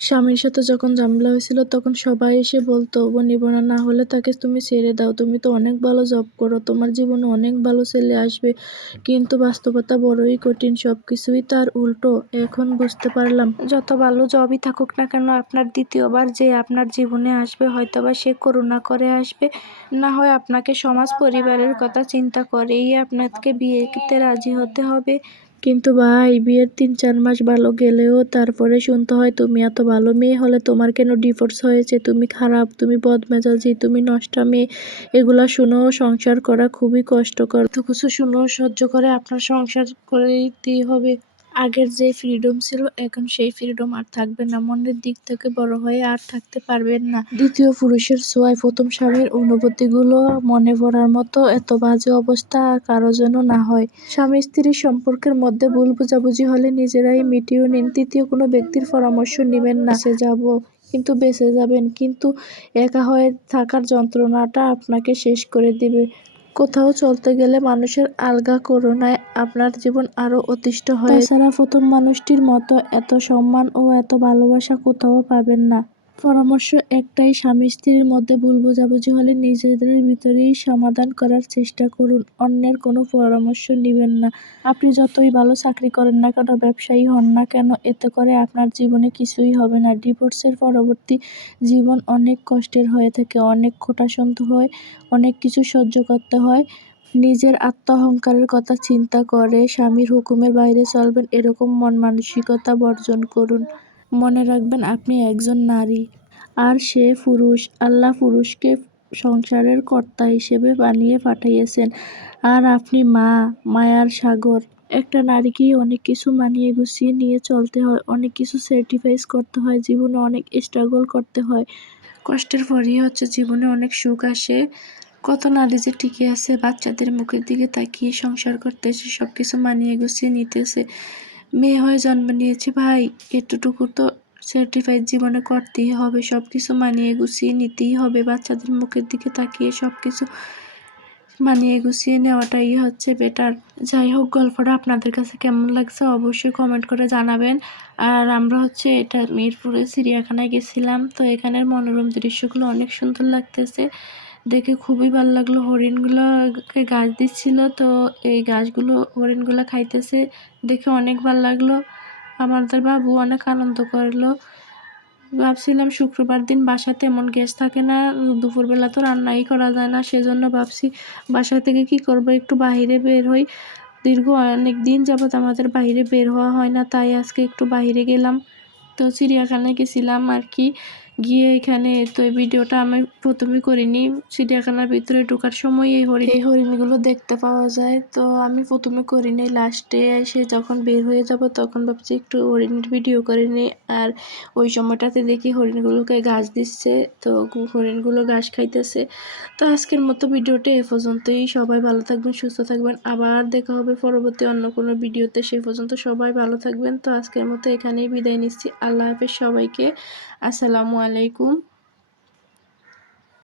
স্বামীর সাথে যখন ঝামেলা হয়েছিল, তখন সবাই এসে বলতো বনিবনা না হলে তাকে তুমি ছেড়ে দাও। তুমি তো অনেক ভালো জব করো, তোমার জীবনে অনেক ভালো ছেলে আসবে। কিন্তু বাস্তবতা বড়ই কঠিন সব কিছুই তার উল্টো। এখন বুঝতে পারলাম। যত ভালো জবই থাকুক না কেন, আপনার দ্বিতীয়বার যে আপনার জীবনে আসবে, হয়তোবা সে করুণা করে আসবে। না হয় আপনাকে সমাজ পরিবারের কথা চিন্তা করেই আপনাকে বিয়েতে রাজি হতে হবে। কিন্তু ভাই, বিয়ের তিন চার মাস ভালো গেলেও তারপরে শুনতে হয় তুমি এত ভালো মেয়ে হলে তোমার কেন ডিভোর্স হয়েছে? তুমি খারাপ, তুমি বদমেজাজি, তুমি নষ্টা মেয়ে এগুলো শুনেও সংসার করা খুবই কষ্টকর। তো কিছু শুনেও সহ্য করে আপনার সংসার করে করেই হবে। আগের যে ফ্রিডম ছিল, এখন সেই ফ্রিডম আর থাকবে না। মনের দিক থেকে বড় হয়ে আর থাকতে পারবেন না। দ্বিতীয় পুরুষের ছোঁয়ায় প্রথম স্বামীর অনুভূতিগুলো মনে পড়ার মতো এত বাজে অবস্থা কারও যেন না হয়। স্বামী স্ত্রীর সম্পর্কের মধ্যে ভুল বোঝাবুঝি হলে নিজেরাই মিটিয়ে নিন। তৃতীয় কোনো ব্যক্তির পরামর্শ নেবেন না। সে যাব, কিন্তু বেঁচে যাবেন। কিন্তু একা হয়ে থাকার যন্ত্রণাটা আপনাকে শেষ করে দিবে। কোথাও চলতে গেলে মানুষের আলগা করুণায় আপনার জীবন আরও অতিষ্ঠ হয়। তাছাড়া প্রথম মানুষটির মতো এত সম্মান ও এত ভালোবাসা কোথাও পাবেন না। পরামর্শ একটাই, স্বামী স্ত্রীর মধ্যে ভুল বোঝাবুঝি হলে নিজেদের ভিতরেই সমাধান করার চেষ্টা করুন। অন্যের কোনো পরামর্শ নেবেন না। আপনি যতই ভালো চাকরি করেন না কেন, ব্যবসায়ী হন না কেন, এতে করে আপনার জীবনে কিছুই হবে না। ডিভোর্সের পরবর্তী জীবন অনেক কষ্টের হয়ে থাকে, অনেক খোটা শুনতে হয়, অনেক কিছু সহ্য করতে হয়। নিজের আত্মঅহংকারের কথা চিন্তা করে, স্বামীর হুকুমের বাইরে চলবেন, এরকম মন মানসিকতা বর্জন করুন। মনে রাখবেন, আপনি একজন নারী। আর সে পুরুষ, আল্লাহ পুরুষকে সংসারের কর্তা হিসেবে বানিয়ে পাঠিয়েছেন। আর আপনি মা, মায়ার সাগর। একটা নারীকে অনেক কিছু মানিয়ে গুছিয়ে নিয়ে চলতে হয়, অনেক কিছু স্যাক্রিফাইস করতে হয়, জীবনে অনেক স্ট্রাগল করতে হয়। কষ্টের পরই হচ্ছে জীবনে অনেক সুখ আসে। কত নারী যে টিকে আছে, বাচ্চাদের মুখের দিকে তাকিয়ে সংসার করতেছে সব কিছু মানিয়ে গুছিয়ে নিতেছে। মেয়ে হয়ে জন্ম নিয়েছে ভাই, এতটুকু তো সার্টিফাইড জীবনে করতেই হবে সব কিছু মানিয়ে গুছিয়ে নিতেই হবে, বাচ্চাদের মুখের দিকে তাকিয়ে সব কিছু মানিয়ে গুছিয়ে নেওয়াটাই হচ্ছে বেটার যাই হোক, গল্পটা আপনাদের কাছে কেমন লাগছে অবশ্যই কমেন্ট করে জানাবেন। আর আমরা হচ্ছে এটা মিরপুরে চিড়িয়াখানায় গেছিলাম, তো এখানের মনোরম দৃশ্যগুলো অনেক সুন্দর লাগতেছে। দেখে খুবই ভালো লাগল। হরিণগুলোকে গাছ দিচ্ছিল, তো এই গাছগুলো হরিণগুলো খাইতেছে দেখে অনেক ভালো লাগল। আমাদের বাবু অনেক আনন্দ করল। ভাবছিলাম শুক্রবার দিন বাসাতে এমন গ্যাস থাকে না, দুপুরবেলা তো রান্নাই করা যায় না, সেজন্য ভাবছি বাসা থেকে কি করব, একটু বাইরে বের হই। দীর্ঘ অনেক দিন যাবৎ আমাদের বাইরে বের হওয়া হয় না, তাই আজকে একটু বাইরে গেলাম। তো চিড়িয়াখানায় গেছিলাম আর কি। গিয়ে এখানে তো এই ভিডিওটা আমি প্রথমে করিনি। চিড়িয়াখানার ভিতরে ঢোকার সময় এই হরিণ এই হরিণগুলো দেখতে পাওয়া যায়। তো আমি প্রথমে করিনি লাস্টে এসে যখন বের হয়ে যাব তখন ভাবছি একটু হরিণের ভিডিও করিনি আর ওই সময়টাতে দেখি হরিণগুলোকে ঘাস দিচ্ছে, তো হরিণগুলো ঘাস খাইতেছে। তো আজকের মতো ভিডিওটা এ পর্যন্তই। সবাই ভালো থাকবেন, সুস্থ থাকবেন। আবার দেখা হবে পরবর্তী অন্য কোনো ভিডিওতে। সে পর্যন্ত সবাই ভালো থাকবেন। তো আজকের মতো এখানেই বিদায় নিচ্ছি। আল্লাহ হাফেজ সবাইকে। আসসালামু আলাইকুম।